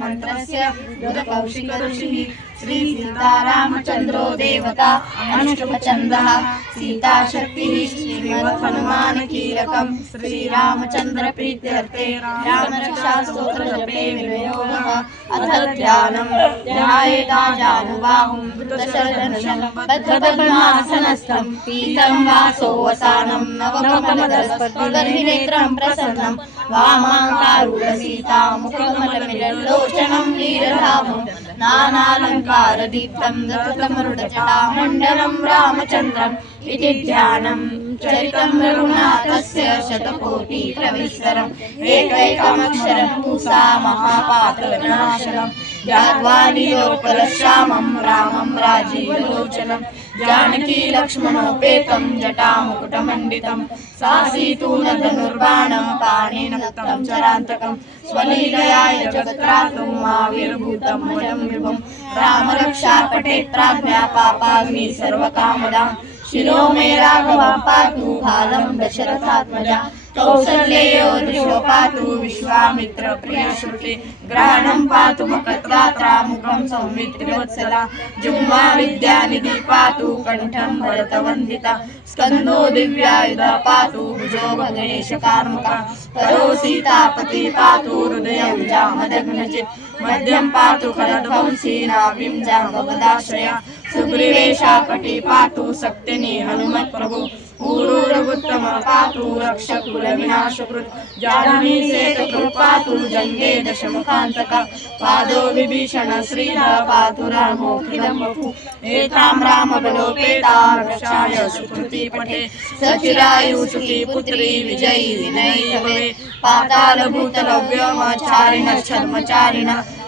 मन्त्रस्य मृतकौशिकऋषिः श्रीसीतारामचन्द्रो देवता अनुष्टुपचन्द्रः सीताशक्तिः श्रीमद्हनुमानकीलकम् श्रीरामचन्द्रप्रीत्यर्थे रामरक्षास्तोत्रजपे विनियोगः अथ ध्यानम् ध्यायेताजानुबाहुम् दशरथनशम् लोचनं नीलरामं नानालङ्कारदीप्तं दशतमरुडचटामण्डलं रामचन्द्रम् इति ध्यानम् चरितम् रघुनाथस्य शतकोटिप्रविस्तरम् एकैकमक्षरम् पुसा महापात्रविनाशनम् ज्ञात्वा नियोपरश्यामम् रामम् राजीवलोचनम् जानकीलक्ष्मणोपेतं जटामुकुटमण्डितं सा सीतूनधनुर्बाणं पाणेन हतं चरान्तकं स्वलीलया जगत्रातुं माविर्भूतं वयं विभुं रामरक्षापटे पापाग्नि सर्वकामदाम् शिरोमे राघवा पातु भालं दशरथात्मजा कौसल्ययोदृशो पातु विश्वामित्रप्रियश्रुते ग्रहणं पातु मकद्गात्रामुखं सौमित्रिवत्सला जुम्मा विद्यानिधि पातु कण्ठं भरतवन्दिता स्कन्दो दिव्यायुधा पातु भुजो गणेशकार्मका करो सीतापति पातु हृदयं जामदग्नचित् मध्यं पातु करध्वंसी नाभिं जामपदाश्रया सुग्रीवेशापटी पातु सक्तिनी हनुमत् प्रभु ऊरूरगुत्तम पातु रक्षकुलविनाशकृत् जाह्नवी कृपातु जङ्गे दशमुखान्तका पादो विभीषण श्रीरा पातु रामोऽखिलं वपु एतां रामबलोपेता रक्षाय सुकृति पठे सचिरायुसुखी पुत्री विजयी विनयी भवे पातालभूतलव्योमचारिणश्चर्मचारिणः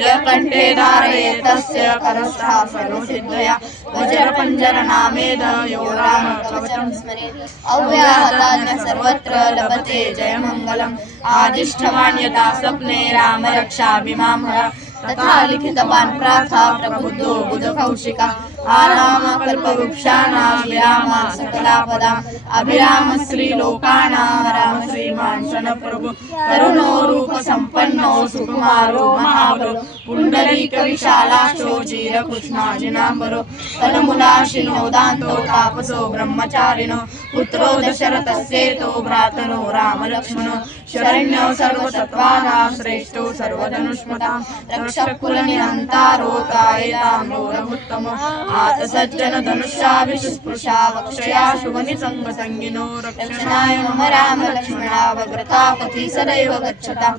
यत्कण्ठेधारये तस्य करस्थः सर्वसिद्धया सर्वत्र लभते जयमङ्गलम् आदिष्ठवाण्यता स्वप्ने राम रक्षा तथा लिखितवान् प्राथा प्रबुद्धो बुधकौशिका आरामकल्पवृक्षाणां विरामा सकलापदाम् अभिराम श्रीलोकानां राम प्रभु करुणो रूप संपन्नो सुकुमारो महाबलो पुण्डरीकविशालाक्षो जीरकृष्णाजिनाम्बरो तन्मुलाशिनो दान्तो तापसो ब्रह्मचारिणो पुत्रो दशरथस्येतो भ्रातरो रामलक्ष्मणो शरण्यो सर्वसत्त्वानां श्रेष्ठो सर्वधनुष्मतां रक्षकुलनिहन्तारो तायतां आतसज्जन धनुष्याभिषुस्पृशा वक्षया शुभनि सङ्गसङ्गिनो रक्षणाय मम राम लक्ष्मणावग्रता पथि सदैव गच्छता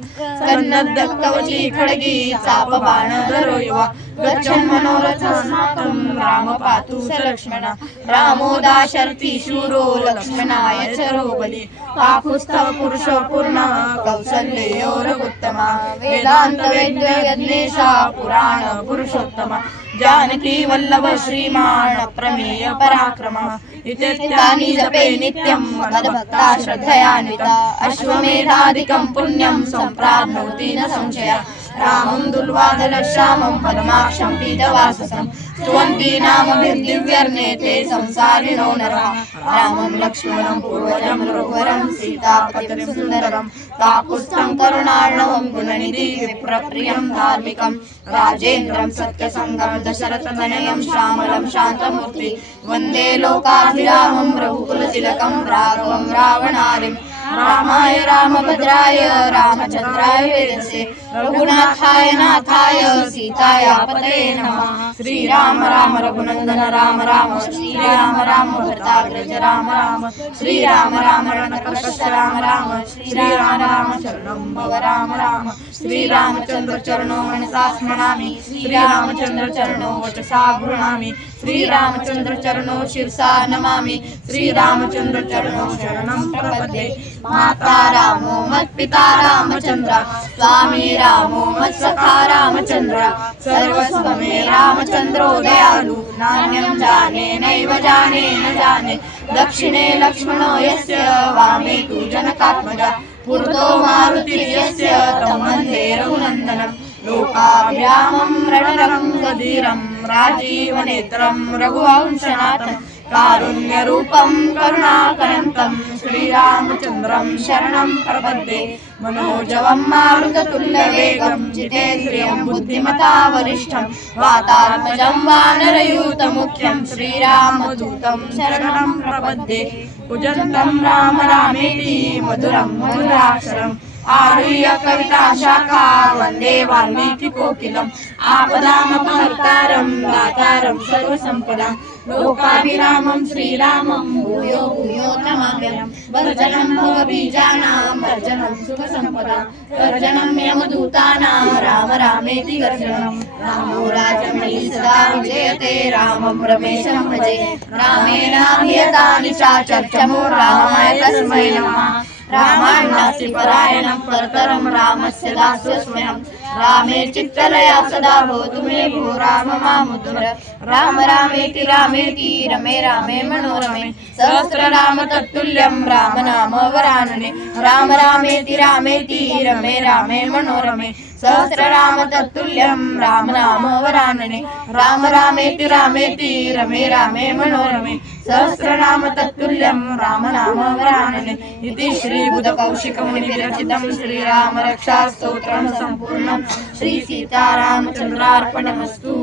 कन्नद्दक्कवची खड्गी चापबाणधरो युवा गच्छन् मनोरथस्माकम् राम पातुस लक्ष्मणा रामोदाशर्ति शूरो लक्ष्मणाय च रोबली पापुस्तव पुरुषो पूर्णा कौसल्योरगुत्तमा वेदान्त वेद्य पुराण पुरुषोत्तमा जानकी वल्लभ श्रीमाण प्रमेय पराक्रमा इत्येतानि जपे नित्यं मदभक्ता श्रद्धयान्विता अश्वमेधादिकं पुण्यं सम्प्राप्नोति न संशया रामं दुर्वादल श्यामं परमाक्षं ते संसारिणो न रामं लक्ष्मणं पूर्वजं रुहवरं सीतां पुत्रं करुणार्णवं गुणनिधि विप्रप्रियं धार्मिकं राजेन्द्रं सत्यसङ्गं दशरथनयं श्यामलं शान्तमूर्ति वन्दे लोकाभिरामं रघुकुलतिलकं राघवं रावणारिं रामाय रामभद्राय रामचंद्राय वेदसे रघुनाथाय नाथाय सीताय पते नमः श्रीराम राम रघुनंदन राम राम श्रीराम राम भरताग्रज राम राम श्रीराम राम रणकश राम राम श्रीराम राम शरणं भव राम राम श्रीरामचंद्र चरणो मनसा स्मरामि श्रीरामचंद्र चरणो वचसा गृणामि श्रीरामचंद्र चरणो शिरसा नमामि श्रीरामचंद्र चरणो शरणं प्रपद्ये माता रामो मत्पिता रामचन्द्र स्वामी रामो मत्सखा रामचन्द्र सर्वस्वमे रामचन्द्रो दयालु नान्यं जाने नैव जाने न जाने दक्षिणे लक्ष्मणो यस्य वामे तु जनकात्मजा पुरतो मारुति यस्य तमन्देरघुनन्दनं लोकाभ्यामं राजीवनेत्रं रघुवंशनाथम् कारुण्य रूपम कारुण्यरूपं करुणाकरन्तं श्रीरामचन्द्रं शरणम प्रपद्ये मनोजवम तुल्य वेगम जितेन्द्रियम बुद्धिमता वरिष्ठम वातात्मजम वानरयूत मुख्यम श्री राम दूतम शरणम प्रपद्ये कुजंतम राम रामेति मधुरम मधुराक्षरम आरुह्य कविता शाखा वंदे वाल्मीकि वन्दे वाल्मीकिकोकिलम् आपदामपहर्तारं दातारं सर्वसम्पदाम् लोकाभिरामं श्रीरामं भूयो भूयो नमाम्यहं वर्जनं भवबीजानां वर्जनं सुखसम्पदां वर्जनं यमदूतानां राम रामेति गर्जनं रामो राजमणि सदा विजयते रामं रमेशं भजे रामेण नियता निशाचर्चमो रामाय तस्मै नमः रामाय नास्ति परायणं परतरं रामस्य दास्य स्वयं रामे चित्तलया सदा भवतु मे भो राम मामुदुर राम रामेति रामेति रमे रामे मनोरमे सहस्र राम तत्तुल्यं राम नाम वरानने राम रामेति रामेति रमे रामे मनोरमे सहस्र राम तत्तुल्यं राम नाम वरानने राम रामेति रामेति रमे रामे मनोरमे सहस्रनाम तत्तुल्यं राम नाम वरानने इति श्रीबुधकौशिकमुनि श्री श्रीरामरक्षास्तोत्रं सम्पूर्णं श्रीसीतारामचन्द्रार्पणमस्तु